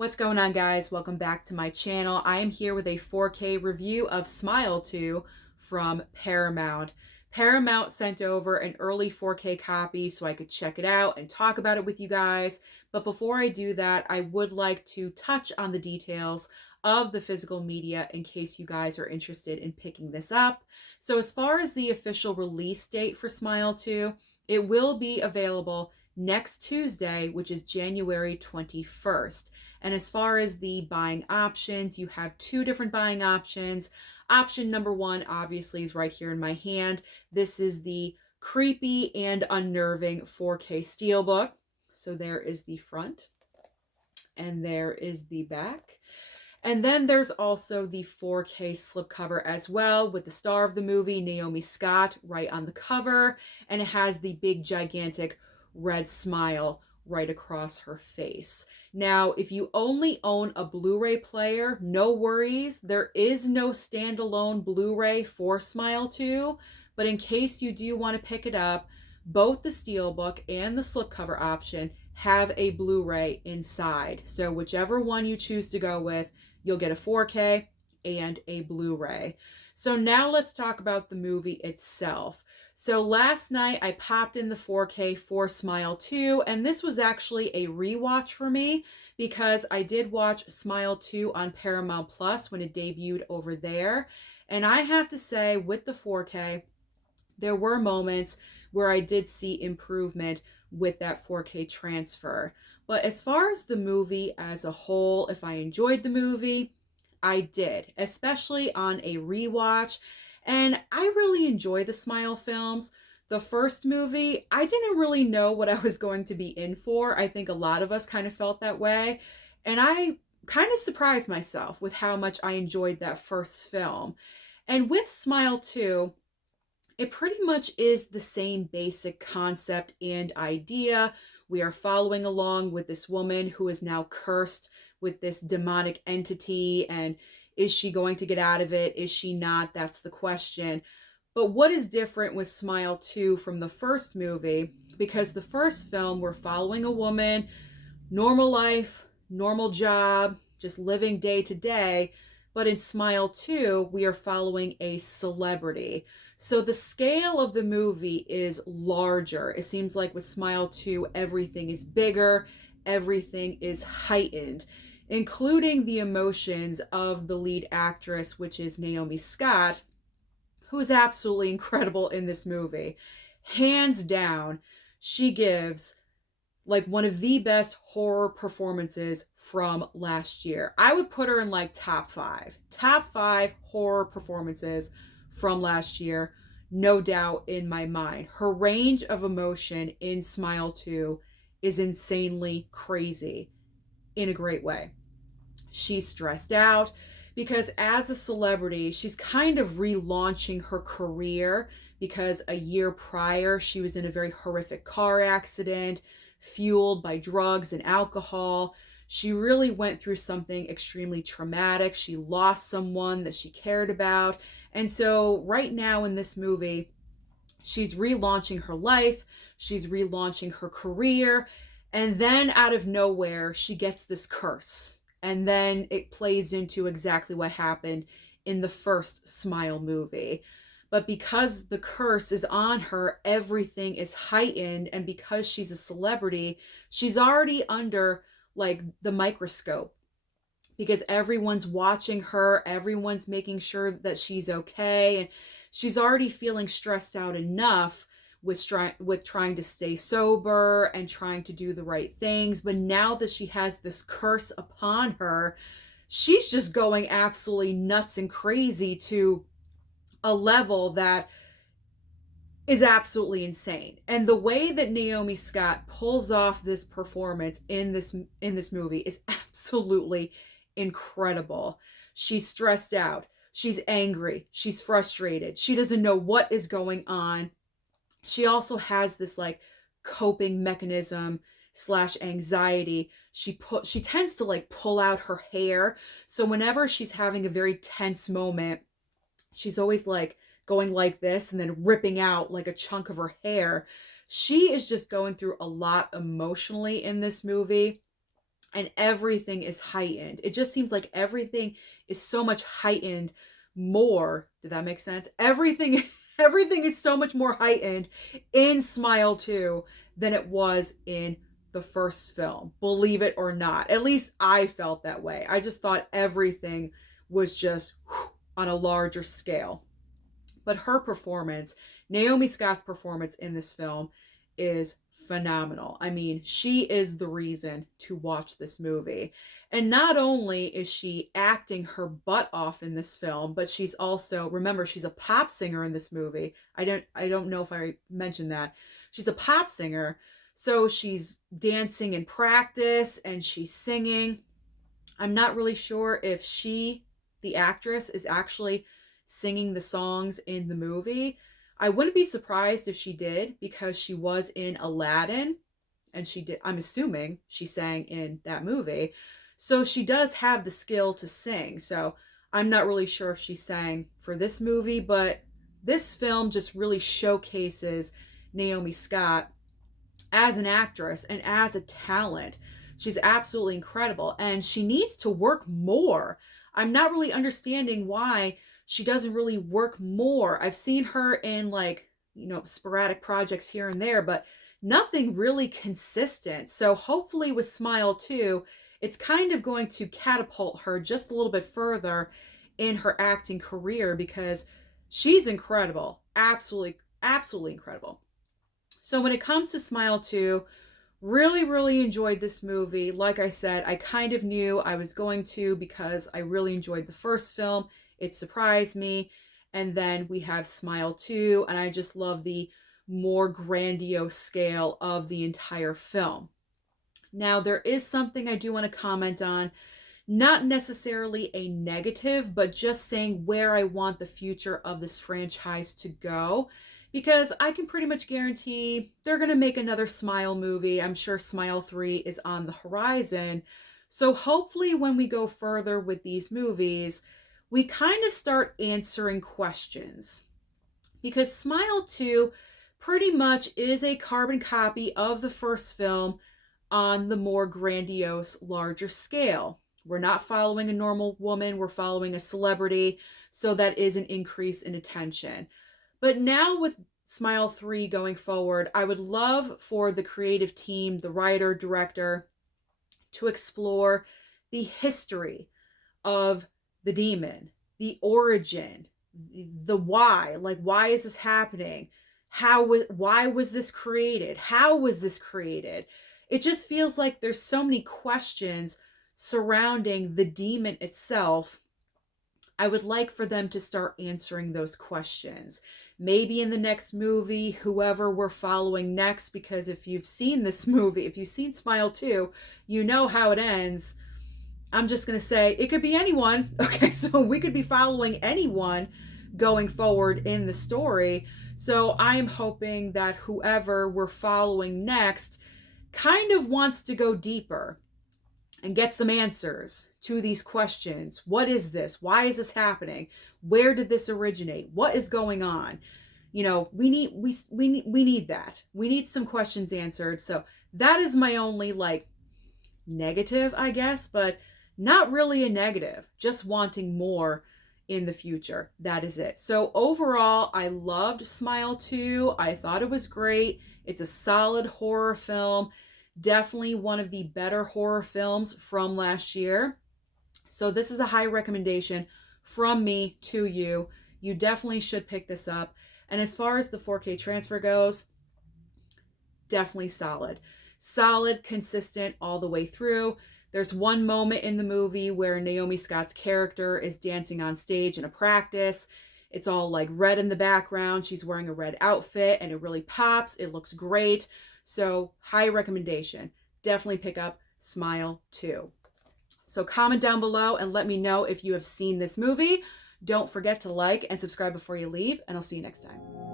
What's going on, guys? Welcome back to my channel. I am here with a 4K review of Smile 2 from Paramount. Paramount sent over an early 4K copy so I could check it out and talk about it with you guys. But before I do that, I would like to touch on the details of the physical media in case you guys are interested in picking this up. So as far as the official release date for Smile 2, it will be available next Tuesday, which is January 21st. And as far as the buying options, you have two different buying options. Option number one, obviously, is right here in my hand. This is the creepy and unnerving 4K Steelbook. So there is the front, and there is the back. And then there's also the 4K slipcover as well, with the star of the movie, Naomi Scott, right on the cover. And it has the big, gigantic red smile right across her face. Now, if you only own a Blu-ray player, no worries. There is no standalone Blu-ray for Smile 2, but in case you do want to pick it up, both the Steelbook and the slipcover option have a Blu-ray inside. So whichever one you choose to go with, you'll get a 4K and a Blu-ray. So now let's talk about the movie itself. So last night I popped in the 4K for Smile 2, and this was actually a rewatch for me because I did watch Smile 2 on Paramount Plus when it debuted over there. And I have to say, with the 4K, there were moments where I did see improvement with that 4K transfer. But as far as the movie as a whole, if I enjoyed the movie, I did, especially on a rewatch. And I really enjoy the Smile films. The first movie, I didn't really know what I was going to be in for. I think a lot of us kind of felt that way. And I kind of surprised myself with how much I enjoyed that first film. And with Smile 2, it pretty much is the same basic concept and idea. We are following along with this woman who is now cursed with this demonic entity, and is she going to get out of it? Is she not? That's the question. But what is different with Smile 2 from the first movie? Because the first film, we're following a woman, normal life, normal job, just living day to day. But in Smile 2, we are following a celebrity. So the scale of the movie is larger. It seems like with Smile 2, everything is bigger, everything is heightened, including the emotions of the lead actress, which is Naomi Scott, who is absolutely incredible in this movie. Hands down, she gives like one of the best horror performances from last year. I would put her in like top five horror performances from last year, no doubt in my mind. Her range of emotion in Smile 2 is insanely crazy in a great way. She's stressed out because as a celebrity, she's kind of relaunching her career because a year prior, she was in a very horrific car accident, fueled by drugs and alcohol. She really went through something extremely traumatic. She lost someone that she cared about. And so right now in this movie, she's relaunching her life. She's relaunching her career. And then out of nowhere, she gets this curse. And then it plays into exactly what happened in the first Smile movie. But because the curse is on her, everything is heightened. And because she's a celebrity, she's already under like the microscope because everyone's watching her. Everyone's making sure that she's okay. And she's already feeling stressed out enough with trying to stay sober and trying to do the right things. But now that she has this curse upon her, she's just going absolutely nuts and crazy to a level that is absolutely insane. And the way that Naomi Scott pulls off this performance in this movie is absolutely incredible. She's stressed out. She's angry. She's frustrated. She doesn't know what is going on. She also has this like coping mechanism / anxiety. She tends to like pull out her hair. So whenever she's having a very tense moment, she's always like going like this and then ripping out like a chunk of her hair. She is just going through a lot emotionally in this movie. and everything is heightened. It just seems like everything is so much heightened more. Did that make sense? Everything everything is so much more heightened in Smile 2 than it was in the first film. Believe it or not. At least I felt that way. I just thought everything was just on a larger scale. But her performance, Naomi Scott's performance in this film is phenomenal. I mean, she is the reason to watch this movie. And not only is she acting her butt off in this film, but she's also, remember, she's a pop singer in this movie. I don't know if I mentioned that. She's a pop singer, so she's dancing in practice and she's singing. I'm not really sure if she, the actress, is actually singing the songs in the movie. I wouldn't be surprised if she did, because she was in Aladdin and she did, I'm assuming she sang in that movie. So she does have the skill to sing. So I'm not really sure if she sang for this movie, but this film just really showcases Naomi Scott as an actress and as a talent. She's absolutely incredible, and she needs to work more. I'm not really understanding why she doesn't really work more. I've seen her in, like, sporadic projects here and there, but nothing really consistent. So hopefully with Smile 2, it's kind of going to catapult her just a little bit further in her acting career, because she's incredible. Absolutely, absolutely incredible. So when it comes to Smile 2, really, really enjoyed this movie. Like I said, I kind of knew I was going to, because I really enjoyed the first film. It surprised me. And then we have Smile 2, and I just love the more grandiose scale of the entire film. Now, there is something I do want to comment on. Not necessarily a negative, but just saying where I want the future of this franchise to go. Because I can pretty much guarantee they're going to make another Smile movie. I'm sure Smile 3 is on the horizon. So hopefully when we go further with these movies, we kind of start answering questions. Because Smile 2 pretty much is a carbon copy of the first film on the more grandiose, larger scale. We're not following a normal woman, we're following a celebrity, so that is an increase in attention. But now with Smile 3 going forward, I would love for the creative team, the writer, director, to explore the history of the demon, the origin, the why. Like, why is this happening? Why was this created? How was this created? It just feels like there's so many questions surrounding the demon itself. I would like for them to start answering those questions. Maybe in the next movie, whoever we're following next, because if you've seen this movie, if you've seen Smile 2, you know how it ends. I'm just going to say it could be anyone. Okay, so we could be following anyone going forward in the story. So I'm hoping that whoever we're following next kind of wants to go deeper and get some answers to these questions. What is this? Why is this happening? Where did this originate? What is going on? We need that. We need some questions answered. So that is my only, like, negative, I guess, but not really a negative. Just wanting more in the future. That is it. So overall, I loved Smile 2. I thought it was great. It's a solid horror film. Definitely one of the better horror films from last year. So this is a high recommendation from me to you. You definitely should pick this up. And as far as the 4K transfer goes, definitely solid. Solid, consistent all the way through. There's one moment in the movie where Naomi Scott's character is dancing on stage in a practice. It's all like red in the background. She's wearing a red outfit and it really pops. It looks great. So high recommendation. Definitely pick up Smile 2. So comment down below and let me know if you have seen this movie. Don't forget to like and subscribe before you leave, and I'll see you next time.